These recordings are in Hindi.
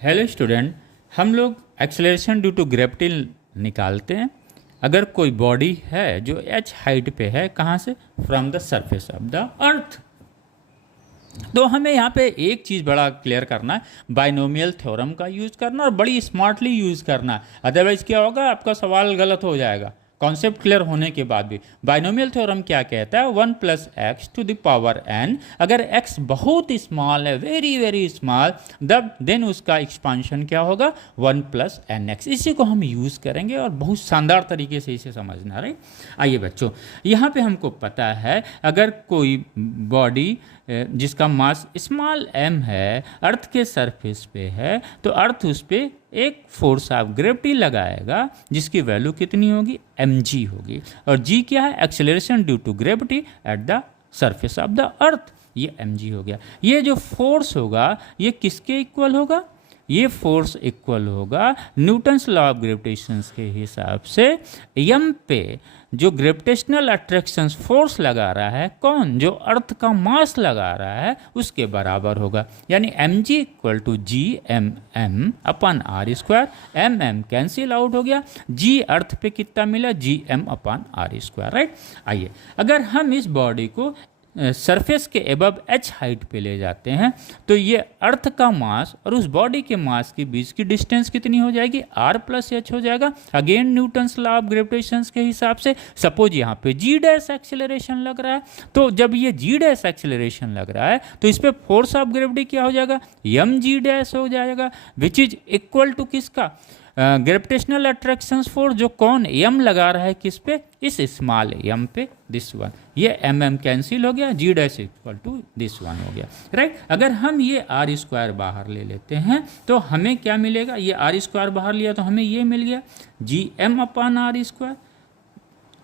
हेलो स्टूडेंट, हम लोग एक्सेलरेशन ड्यू टू ग्रेविटी निकालते हैं। अगर कोई बॉडी है जो h हाइट पे है, कहाँ से? From the surface of the अर्थ। तो हमें यहाँ पे एक चीज़ बड़ा क्लियर करना है, बाइनोमियल थ्योरम का यूज़ करना और बड़ी स्मार्टली यूज़ करना है। अदरवाइज क्या होगा, आपका सवाल गलत हो जाएगा कॉन्सेप्ट क्लियर होने के बाद भी। बाइनोमियल थ्योरम क्या कहता है? 1 + x to the power n। अगर x बहुत स्मॉल है, वेरी वेरी स्मॉल, देन उसका एक्सपांशन क्या होगा? 1 + nx। इसी को हम यूज़ करेंगे और बहुत शानदार तरीके से इसे समझना। राइट, आइए बच्चों, यहाँ पे हमको पता है अगर कोई बॉडी जिसका मास स्मॉल m है, अर्थ के सरफेस पे है, तो अर्थ उस पर एक फोर्स ऑफ ग्रेविटी लगाएगा जिसकी वैल्यू कितनी होगी? mg होगी। और g क्या है? Acceleration due to gravity at the surface of the earth. ये mg हो गया। ये जो फोर्स होगा ये किसके इक्वल होगा? ये फोर्स इक्वल होगा न्यूटन्स लॉ ऑफ ग्रेविटेशन के हिसाब से m पे जो ग्रेविटेशनल अट्रैक्शन फोर्स लगा रहा है, कौन? जो अर्थ का मास लगा रहा है, उसके बराबर होगा। यानी mg = Gm/m/r²। mm cancel out हो गया, g अर्थ पे कितना मिला? Gm/r²। राइट, आइए अगर हम इस बॉडी को सरफेस के एबव h हाइट पे ले जाते हैं तो ये अर्थ का मास और उस बॉडी के मास के बीच की डिस्टेंस कितनी हो जाएगी? r + h हो जाएगा। Again Newton's law of gravitation के हिसाब से सपोज यहाँ पे g डैश एक्सेलरेशन लग रहा है, तो जब ये g डैश एक्सेलरेशन लग रहा है तो इस पर फोर्स ऑफ ग्रेविटी क्या हो जाएगा? mg डैश हो जाएगा, विच इज इक्वल टू किसका? ग्रेविटेशनल अट्रैक्शन फोर्स जो कौन m लगा रहा है किस पे? इस स्मॉल m पे, दिस वन। ये mm कैंसिल हो गया, g dash equal to this one हो गया। राइट, अगर हम ये r² बाहर ले लेते हैं तो हमें क्या मिलेगा? ये r² बाहर लिया तो हमें ये मिल गया Gm/r²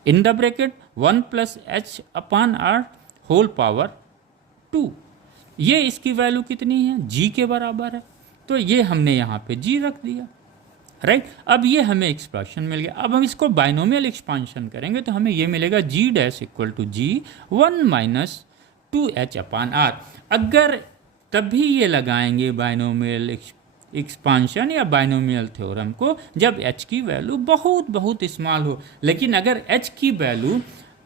in the bracket 1 + h/r whole power 2। ये इसकी वैल्यू कितनी है? g के बराबर है, तो ये हमने यहाँ पे g रख दिया। राइट, अब ये हमें एक्सप्रेशन मिल गया। अब हम इसको बाइनोमियल एक्सपांशन करेंगे तो हमें ये मिलेगा g dash equal to G1 - 2h/r। अगर तभी ये लगाएंगे बाइनोमियल एक्सपांशन या बाइनोमियल थ्योरम को जब h की वैल्यू बहुत बहुत स्मॉल हो। लेकिन अगर h की वैल्यू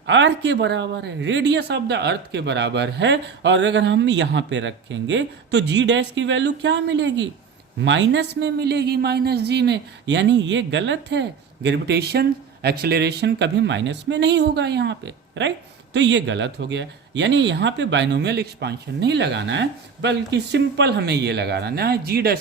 r के बराबर है, रेडियस ऑफ द अर्थ के बराबर है, और अगर हम यहाँ पे रखेंगे तो g डैश की वैल्यू क्या मिलेगी? माइनस में मिलेगी, -g में। यानी ये गलत है, ग्रेविटेशन एक्सेलरेशन कभी माइनस में नहीं होगा यहाँ पे। राइट, तो ये गलत हो गया। यानी यहाँ पे बाइनोमियल एक्सपांशन नहीं लगाना है, बल्कि सिंपल हमें ये लगाना है g डैश